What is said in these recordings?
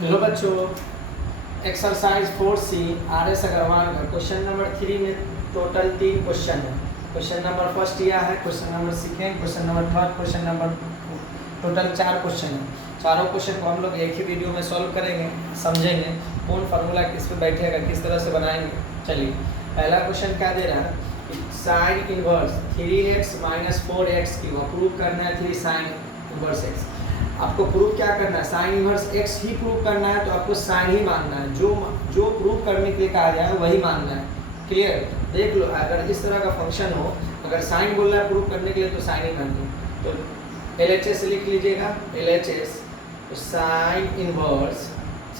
Hello बच्चों, exercise 4C R S Agarwal का question number 3 में टोटल 3 क्वेश्चन है। क्वेश्चन नंबर फर्स्ट यह है, question number second, question number third, question number total 4 question है। चारों क्वेश्चन को हम लोग एक ही वीडियो में सॉल्व करेंगे, समझेंगे कौन फार्मूला किस पे बैठेगा, किस तरह से बनाएंगे। चलिए, पहला क्वेश्चन क्या दे रहा है कि साइन इनवर्स 3x - 4x की प्रूव करना है। 3 साइन इनवर्स x आपको प्रूव क्या करना है, साइन इनवर्स x ही प्रूव करना है, तो आपको साइन ही मानना है। जो प्रूव करने के लिए कहा गया है वही मानना है। क्लियर? देख लो, अगर इस तरह का फंक्शन हो, अगर साइन बोल रहा है प्रूव करने के लिए तो साइन ही मानिए। तो LHS लिख लीजिएगा, LHS तो साइन इनवर्स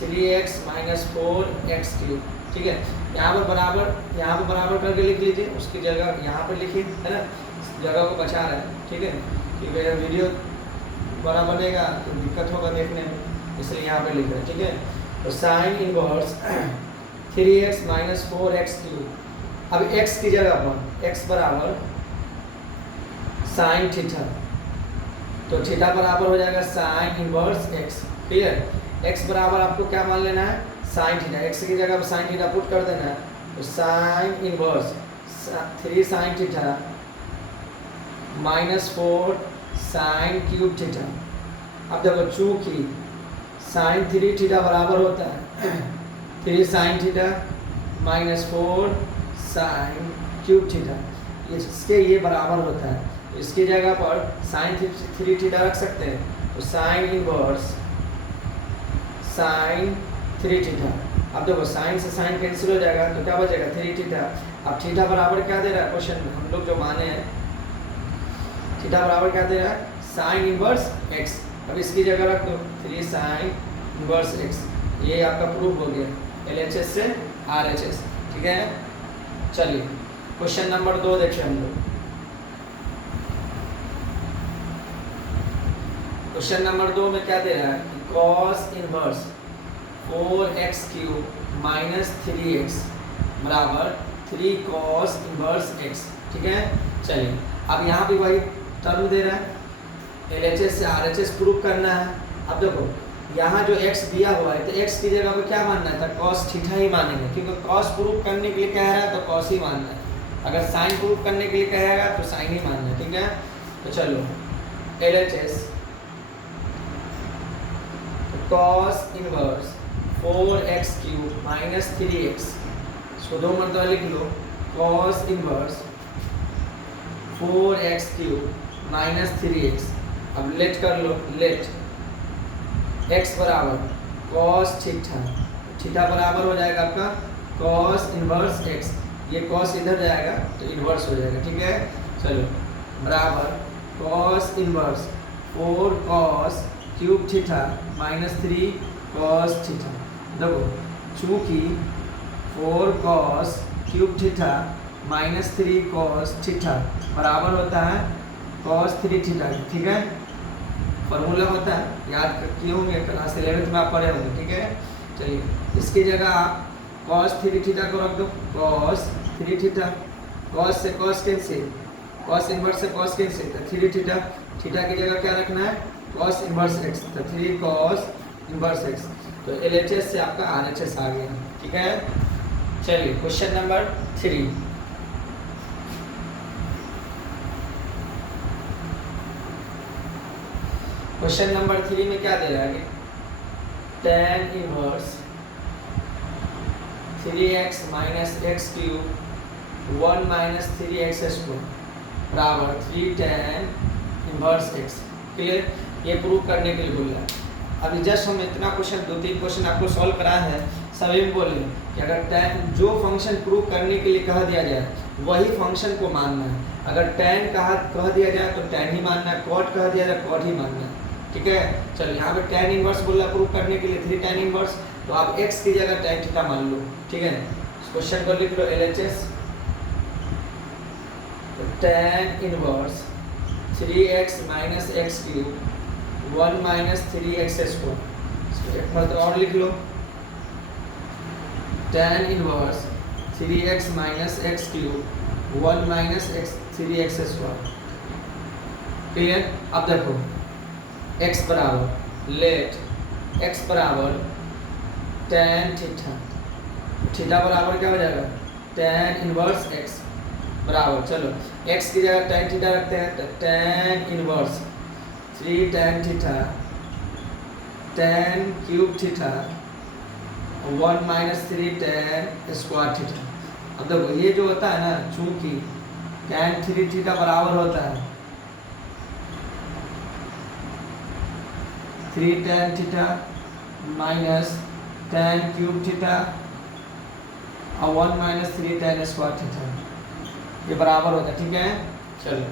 3x - 4x³। ठीक है, यहाँ पर बराबर करके लिख लीजिए, उसकी जगह यहाँ पर लिखिए, है ना, जगह को बचा रहा है। ठीक है, क्योंकि वीडियो बड़ा बनेगा तो दिक्कत होगा देखने में, इसलिए यहाँ पे लिख रहे हैं। ठीक है, तो साइन इनवर्स 3x - 4x³। अब x की जगह पर x बराबर साइन थीटा, तो थीटा बराबर हो जाएगा sine inverse x। Clear? x बराबर आपको क्या मान लेना है, साइन थीटा। x की जगह पर साइन थीटा पुट कर देना है, तो sine inverse 3 sine theta -4 sine cube theta. अब देखो, चूंकि साइन 3 थीटा बराबर होता है 3 sine theta -4 sine cube theta, इसके ये बराबर होता है, तो इसकी जगह पर साइन 3 थीटा रख सकते हैं, तो साइन इनवर्स साइन 3 थीटा। अब देखो, साइन से साइन कैंसिल हो जाएगा, तो क्या बचेगा 3 थीटा। अब थीटा बराबर क्या दे रहा है क्वेश्चन में, हम लोग जो माने हैं, थीटा बराबर क्या दे रहा है, साइन इनवर्स x। अब इसकी जगह रख दो 3 साइन इनवर्स x। ये आपका प्रूफ हो गया LHS से RHS। ठीक है, चलिए क्वेश्चन नंबर 2 देखिए हम लोग। क्वेश्चन नंबर 2 में क्या दे रहा है, कॉस इनवर्स 4x³ - 3x बराबर 3 कॉस इनवर्स x। ठीक है, चलिए, अब यहाँ भी वही टर्म दे रहा है, LHS से RHS प्रूव करना है। अब देखो, यहाँ जो x दिया हुआ है, तो x की जगह पे क्या मानना है, तो cos थीटा ही मानेंगे, क्योंकि cos प्रूव करने के लिए कह रहा है तो cos ही मानना है। अगर sin प्रूव करने के लिए कहेगा तो sin ही मानना है। ठीक है, तो चलो LHS तो cos इनवर्स 4x³ - 3x, इसको 2 मरतबा लिख लो, cos इनवर्स 4x³ - 3x। अब लेट कर लो, लेट x बराबर cos थीटा, थीटा बराबर हो जाएगा आपका cos इनवर्स x। ये cos इधर जाएगा तो इनवर्स हो जाएगा। ठीक है, चलो, बराबर cos inverse 4 cos cube theta - 3 cos theta. देखो, चूंकि 4 cos cube theta - 3 cos theta बराबर होता है cos 3 थीटा। ठीक है, फॉर्मूला होता है, याद किए होंगे, क्लास 11th में आप पढ़े होंगे। ठीक है, चलिए, इसकी जगह आप cos 3 थीटा को रख दो, cos 3 थीटा, cos से cos कैंसिल, cos इनवर्स से cos कैंसिल, तो 3 थीटा, थीटा की जगह क्या रखना है, cos इनवर्स x, तो 3 cos इनवर्स x। तो LHS से आपका RHS आ गया। ठीक है, चलिए क्वेश्चन नंबर 3। क्वेश्चन नंबर 3 में क्या दे रहा है कि tan inverse 3x - x³ 1 - 3x² बराबर 3 tan इनवर्स x। क्लियर? ये प्रूव करने के लिए बोल रहा है। अभी जस्ट हम इतना क्वेश्चन 2-3 क्वेश्चन आपको सॉल्व कराए हैं, सभी में बोले कि अगर tan जो फंक्शन प्रूव करने के लिए कह दिया जाए वही फंक्शन को मानना है। अगर tan कह दिया जाए तो tan ही मानना है, cot कह दिया जाए cot ही मानना है। ठीक है, चलो, यहाँ पे tan इनवर्स बोल रहा प्रूव करने के लिए 3 tan इनवर्स, तो आप x की जगह tan थीटा मान लो। ठीक है, इस क्वेश्चन को लिख लो LHS, तो tan inverse 3x - x³ 1 - 3x², इसको एक मरतबा और लिख लो, tan inverse 3x - x³ 1 - 3x²। Clear? अब देखो, x बराबर लेट x बराबर tan थीटा, थीटा बराबर क्या हो जाएगा tan इनवर्स x बराबर, चलो x की जगह tan थीटा रखते हैं तो tan inverse 3 tan theta tan cube theta 1 minus 3 tan square theta. अब देखो ये जो होता है ना, चूंकि tan 3 थीटा बराबर होता है 3 tan theta minus tan cube theta और 1 माइनस 3 tan स्क्वायर थीटा, ये बराबर होता है, ठीक है। चलो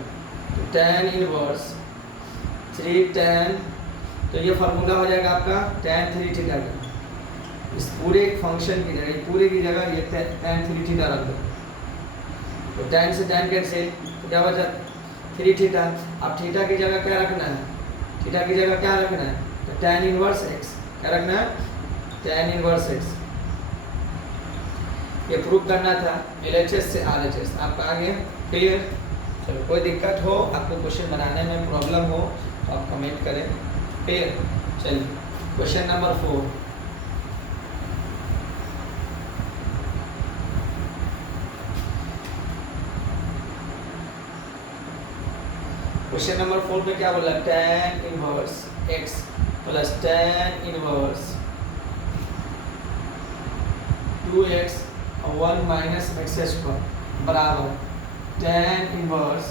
तो tan इनवर्स 3 tan, तो ये फार्मूला हो जाएगा आपका tan 3 थीटा का, इस पूरे फंक्शन की जगह, पूरे की जगह ये tan 3 थीटा रख दो, तो tan से tan कैंसिल, तो क्या बचा 3 थीटा। अब थीटा की जगह क्या रखना है, थीटा की जगह क्या रखना है, तो tan इनवर्स x, क्या रखना है tan इनवर्स x। ये प्रूव करना था LHS से RHS, आपका आ गया क्लियर। चलो कोई दिक्कत हो, आपको क्वेश्चन बनाने में प्रॉब्लम हो तो आप कमेंट करें, क्लियर। चलिए क्वेश्चन नंबर 4, क्वेश्चन नंबर 4 में क्या बोला, tan inverse x plus tan inverse 2x और 1 माइनस एक्स स्क्वायर बराबर tan inverse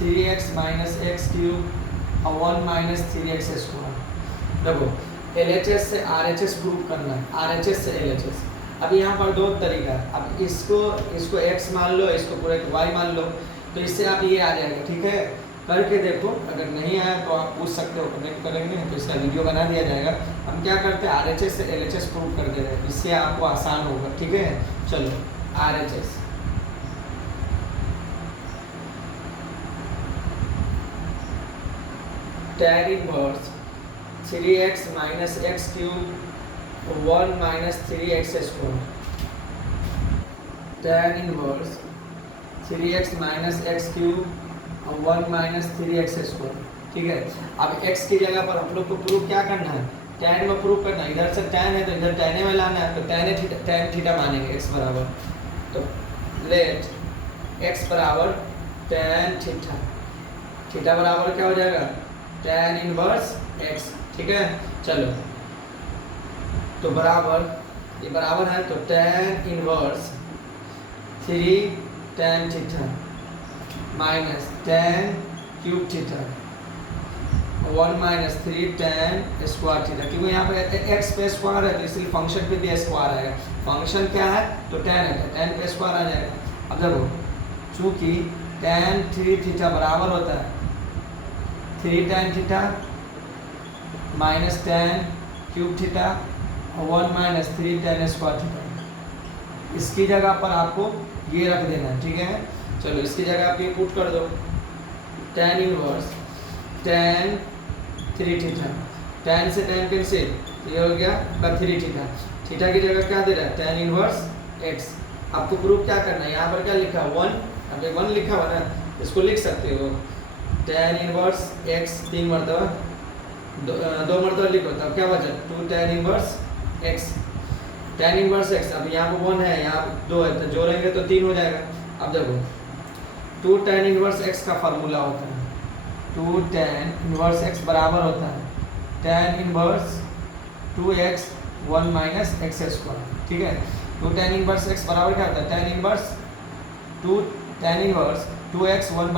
3x minus x cube और 1 माइनस 3x स्क्वायर। देखो LHS से RHS प्रूव करना है, RHS से LHS। अब यहाँ पर दो तरीका है, अब इसको x मान लो, इसको पूरे y मान लो, तो इससे आप ये आ जाएगा, ठीक है। करके देखो, अगर नहीं आया तो आप पूछ सकते हो, कमेंट करेंगे तो इसका वीडियो बना दिया जाएगा। हम क्या करते हैं RHS से LHS प्रूव कर दे रहे हैं, इससे आपको आसान होगा, ठीक है। चलो RHS tan inverse 3x minus x cube 1 minus 3x square, tan inverse 3x minus x cube और 1 माइनस 3x स्क्वायर, ठीक है। अब x की जगह पर हम लोग को प्रूव क्या करना है, tan में प्रूव करना है, इधर से tan है तो इधर tan में लाना है, तो tan थीटा मानेंगे x बराबर, तो लेट x बराबर tan थीटा, थीटा बराबर क्या हो जाएगा tan इनवर्स x, ठीक है। चलो तो बराबर, ये बराबर है तो tan inverse 3 tan theta minus tan cube theta 1 minus 3 tan square theta, क्योंकि यहाँ पे x पे स्क्वायर है तो इसलिए फंक्शन पे भी स्क्वायर आएगा। फंक्शन क्या है तो tan है, tan पे स्क्वायर आ जाएगा। अब देखो चूँकि tan 3 थीटा बराबर होता है 3 tan theta minus tan cube theta और 1 माइनस 3 tan स्क्वायर थीटा, इसकी जगह पर आपको ये रख देना है, ठीक है। चलो इसकी जगह आप ये पुट कर दो, tan inverse tan 3 theta, tan से tan कैंसिल, ये हो गया का 3 थीटा, थीटा की जगह क्या दे रहा है tan इनवर्स x। आपको प्रूफ क्या करना है, यहाँ पर क्या लिखा 1, अब 1 लिखा हुआ ना, इसको लिख सकते हो tan इनवर्स x 3 मरतबा, 2 मरतबा लिखो, तब क्या बचा 2 tan inverse x, tan inverse x। अब यहाँ पर 1 है, यहाँ 2 है, तो जोड़ेंगे तो 3 हो जाएगा। अब देखो 2 tan इनवर्स x का फार्मूला होता है 2 tan इनवर्स x बराबर होता है tan inverse 2x 1 minus x square, ठीक है। 2 tan इनवर्स x बराबर क्या होता है tan inverse 2 tan inverse 2x 1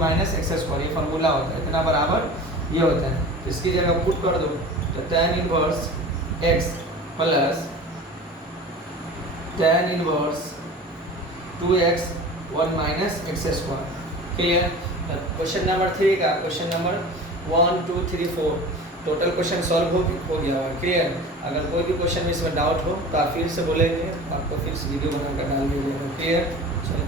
minus x square, ये फार्मूला होता है, इतना बराबर ये होता है। तो इसकी जगह पुट कर दो, तो tan inverse x plus tan inverse 2x 1 minus x square, clear. Question number 3 का question number 1 2 3 4 total question solve हो गया है, क्लियर। अगर कोई भी क्वेश्चन में इसमें डाउट हो तो आप फिर से बोलेंगे, आपको फिर से वीडियो बनाकर डाल दिया जाएगा, क्लियर। चलो।